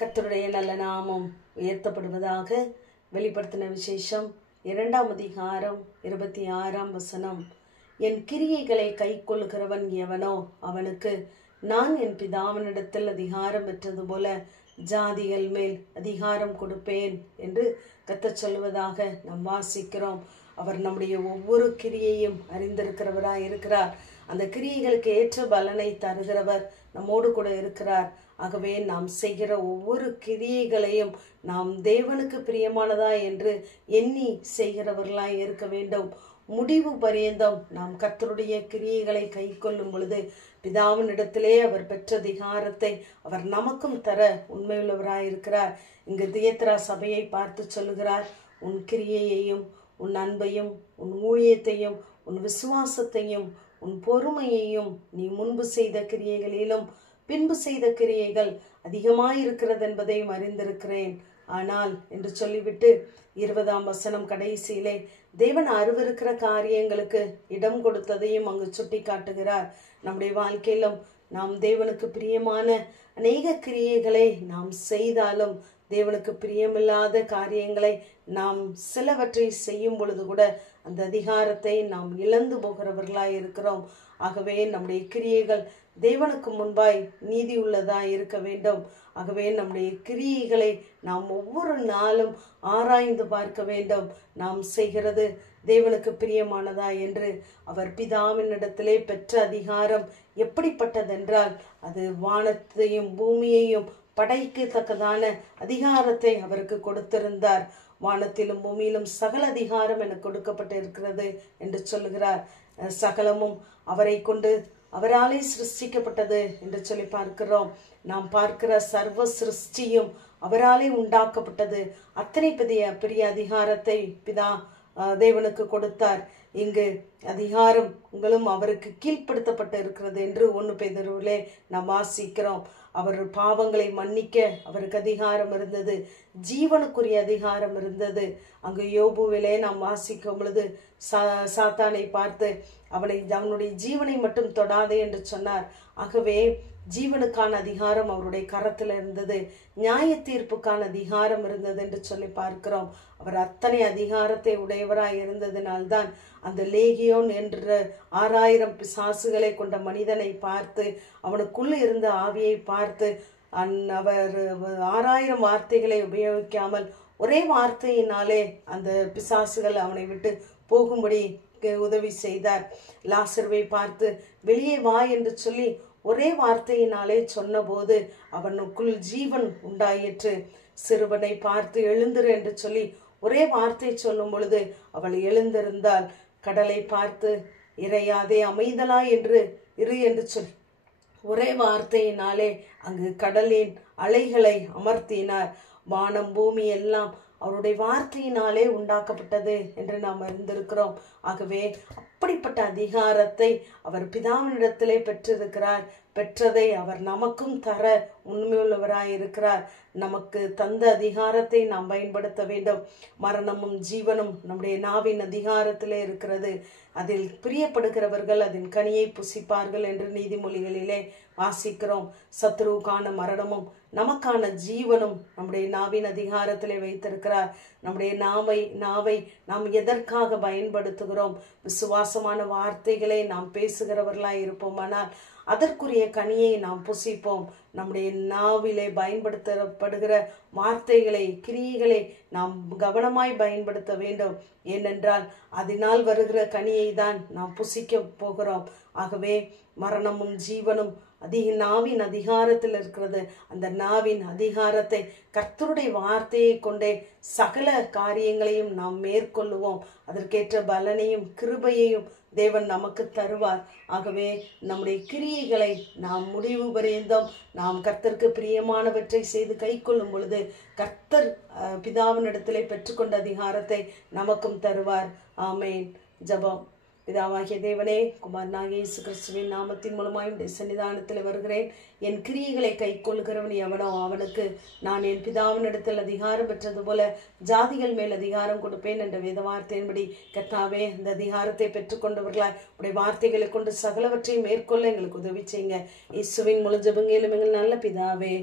கர்த்தருடைய நல்ல நாமம் உயர்த்தப்படுவதாக. வெளிப்படுத்தின விசேஷம் 2ஆம் அதிகாரம் 26ஆம் வசனம். என் கிரியைகளை கை கொள்ளுகிறவன் எவனோ அவனுக்கு நான் என் பிதாவினிடத்தில் அதிகாரம் பெற்றது போல ஜாதிகள் மேல் அதிகாரம் கொடுப்பேன் என்று கர்த்தர் சொல்வதாக நாம் வாசிக்கிறோம். அவர் நம்முடைய ஒவ்வொரு கிரியையும் அறிந்திருக்கிறவராய் இருக்கிறார். அந்த கிரியைகளுக்கு ஏற்ற பலனை தருகிறவர் நம்மோடு கூட இருக்கிறார். ஆகவே நாம் செய்கிற ஒவ்வொரு கிரியைகளையும் நாம் தேவனுக்கு பிரியமானதா என்று எண்ணி செய்கிறவர்களாய் இருக்க வேண்டும். முடிவு பரியந்தம் நாம் கர்த்தருடைய கிரியைகளை கை கொள்ளும் பொழுது பிதாவினிடத்திலே அவர் பெற்ற அதிகாரத்தை அவர் நமக்கும் தர உண்மையுள்ளவராய் இருக்கிறார். இங்கு தியத்ரா சபையை பார்த்து சொல்லுகிறார், உன் கிரியையையும் உன் அன்பையும் உன் ஊழியத்தையும் உன் விசுவாசத்தையும் உன் பொறுமையையும் நீ முன்பு செய்த கிரியைகளிலும் பின்பு செய்த கிரியைகள் அதிகமாயிருக்கிறது என்பதையும் அறிந்திருக்கிறேன். ஆனால் என்று சொல்லிவிட்டு 20ஆம் வசனம் கடைசியிலே தேவன் அருவருக்கிற காரியங்களுக்கு இடம் கொடுத்ததையும் அங்கு சுட்டி காட்டுகிறார். நம்முடைய வாழ்க்கையிலும் நாம் தேவனுக்கு பிரியமான அநேக கிரியைகளை நாம் செய்தாலும் தேவனுக்கு பிரியமில்லாத காரியங்களை நாம் சிலவற்றை செய்யும் பொழுது கூட அந்த அதிகாரத்தை நாம் இழந்து போகிறவர்களாய் இருக்கிறோம். ஆகவே நம்முடைய கிரியைகள் தேவனுக்கு முன்பாய் நீதி உள்ளதாய் இருக்க வேண்டும். ஆகவே நம்முடைய கிரியைகளை நாம் ஒவ்வொரு நாளும் ஆராய்ந்து பார்க்க வேண்டும். நாம் செய்கிறது தேவனுக்கு பிரியமானதா என்று. அவர் பிதாவினிடத்திலே பெற்ற அதிகாரம் எப்படிப்பட்டதென்றால் அது வானத்தையும் பூமியையும் படைக்கத்தக்கதான அதிகாரத்தை அவருக்கு கொடுத்திருந்தார். வானத்திலும் பூமியிலும் சகல அதிகாரம் எனக்கு கொடுக்கப்பட்டு இருக்கிறது என்று சொல்லுகிறார். சகலமும் அவரை கொண்டு அவராலே சிருஷ்டிக்கப்பட்டது என்று சொல்லி பார்க்கிறோம். நாம் பார்க்கிற சர்வ சிருஷ்டியும் அவராலே உண்டாக்கப்பட்டது. அத்தனை பெரிய அதிகாரத்தை பிதா தேவனுக்கு கொடுத்தார். இங்கு அதிகாரம் உங்களும் அவருக்கு கீழ்ப்படுத்தப்பட்டு இருக்கிறது என்று 1 பேதுருவிலே நாம் வாசிக்கிறோம். அவர் பாவங்களை மன்னிக்க அவருக்கு அதிகாரம் இருந்தது, ஜீவனுக்குரிய அதிகாரம் இருந்தது. அங்கு யோபுவிலே நாம் வாசிக்கும் பொழுது சாத்தானை பார்த்து அவனுடைய ஜீவனை மட்டும் தொடாதே என்று சொன்னார். ஆகவே ஜீவனுக்கான அதிகாரம் அவருடைய கரத்தில் இருந்தது, நியாய தீர்ப்புக்கான அதிகாரம் இருந்தது என்று சொல்லி பார்க்கிறோம். அவர் அத்தனை அதிகாரத்தை உடையவராய் இருந்ததினால்தான் அந்த லேகியோன் என்ற 6000 பிசாசுகளை கொண்ட மனிதனை பார்த்து அவனுக்குள்ள இருந்த ஆவியை பார்த்து அவர் 6000 வார்த்தைகளை உபயோகிக்காமல் ஒரே வார்த்தையினாலே அந்த பிசாசுகள் அவனை விட்டு போகும்படி உதவி செய்தார். லாசருவை பார்த்து வெளியே வா என்று சொல்லி ஒரே வார்த்தையினாலே சொன்னபோது அவனுக்குள் ஜீவன் உண்டாயிற்று. சிறுவனை பார்த்து எழுந்திரு என்று சொல்லி ஒரே வார்த்தை சொல்லும் பொழுது அவள் எழுந்திருந்தாள். கடலை பார்த்து இறையாதே அமைதலா என்று இரு என்று சொல்லி ஒரே வார்த்தையினாலே அங்கு கடலின் அலைகளை அமர்த்தினார். வானம் பூமி எல்லாம் அவருடைய வார்த்தையினாலே உண்டாக்கப்பட்டது என்று நாம் அறிந்திருக்கிறோம். ஆகவே அப்படிப்பட்ட அதிகாரத்தை அவர் பிதாவினிடத்திலே பெற்றிருக்கிறார். பெற்றதை அவர் நமக்கும் தர உண்மையுள்ளவராய் இருக்கிறார். நமக்கு தந்த அதிகாரத்தை நாம் பயன்படுத்த வேண்டும். மரணமும் ஜீவனும் நம்முடைய நாவின் அதிகாரத்திலே இருக்கிறது. அதில் பிரியப்படுகிறவர்கள் அதன் கனியை புசிப்பார்கள் என்று நீதிமொழிகளிலே வாசிக்கிறோம். சத்ருவுக்கான மரணமும் நமக்கான ஜீவனும் நம்முடைய நாவின் அதிகாரத்திலே வைத்திருக்கிறார். நம்முடைய நாவை நாம் எதற்காக பயன்படுத்துகிறோம்? விசுவாசமான வார்த்தைகளை நாம் பேசுகிறவர்களாய் இருப்போமானால் அதற்குரிய கனியை நாம் புசிப்போம். நம்முடைய நாவிலே பயன்படுத்தப்படுகிற வார்த்தைகளை கிரியைகளை நாம் கவனமாய் பயன்படுத்த வேண்டும். ஏனென்றால் அதனால் வருகிற கனியை தான் நாம் புசிக்க போகிறோம். ஆகவே மரணமும் ஜீவனும் நாவின் அதிகாரத்தில் இருக்கிறது. அந்த நாவின் அதிகாரத்தை கர்த்தருடைய வார்த்தையை கொண்டே சகல காரியங்களையும் நாம் மேற்கொள்ளுவோம். அதற்கேற்ற பலனையும் கிருபையையும் தேவன் நமக்கு தருவார். ஆகவே நம்முடைய கிரியைகளை நாம் முடிவு பரியந்தம் நாம் கர்த்தருக்கு பிரியமானவற்றை செய்து கை கொள்ளும் பொழுது கர்த்தர் பிதாவினிடத்திலே பெற்றுக்கொண்ட அதிகாரத்தை நமக்கும் தருவார். ஆமேன். ஜெபம். பிதாவாகிய தேவனே, குமாரனாகிய இயேசு கிறிஸ்துவின் நாமத்தின் மூலமாய் உம்முடைய சன்னிதானத்தில் வருகிறேன். என் கிரியைகளை கை கொள்கிறவன் எவனோ அவனுக்கு நான் என் பிதாவினிடத்தில் அதிகாரம் பெற்றது போல ஜாதிகள் மேல் அதிகாரம் கொடுப்பேன் என்ற வேத வார்த்தையின்படி கர்த்தாவே அந்த அதிகாரத்தை பெற்றுக்கொண்டவர்களாய் உடைய வார்த்தைகளை கொண்டு சகலவற்றையும் மேற்கொள்ள எங்களுக்கு உதவி செய்யுங்க. இயேசுவின் முழு ஜெபங்களிலும் எங்கள் நல்ல பிதாவே.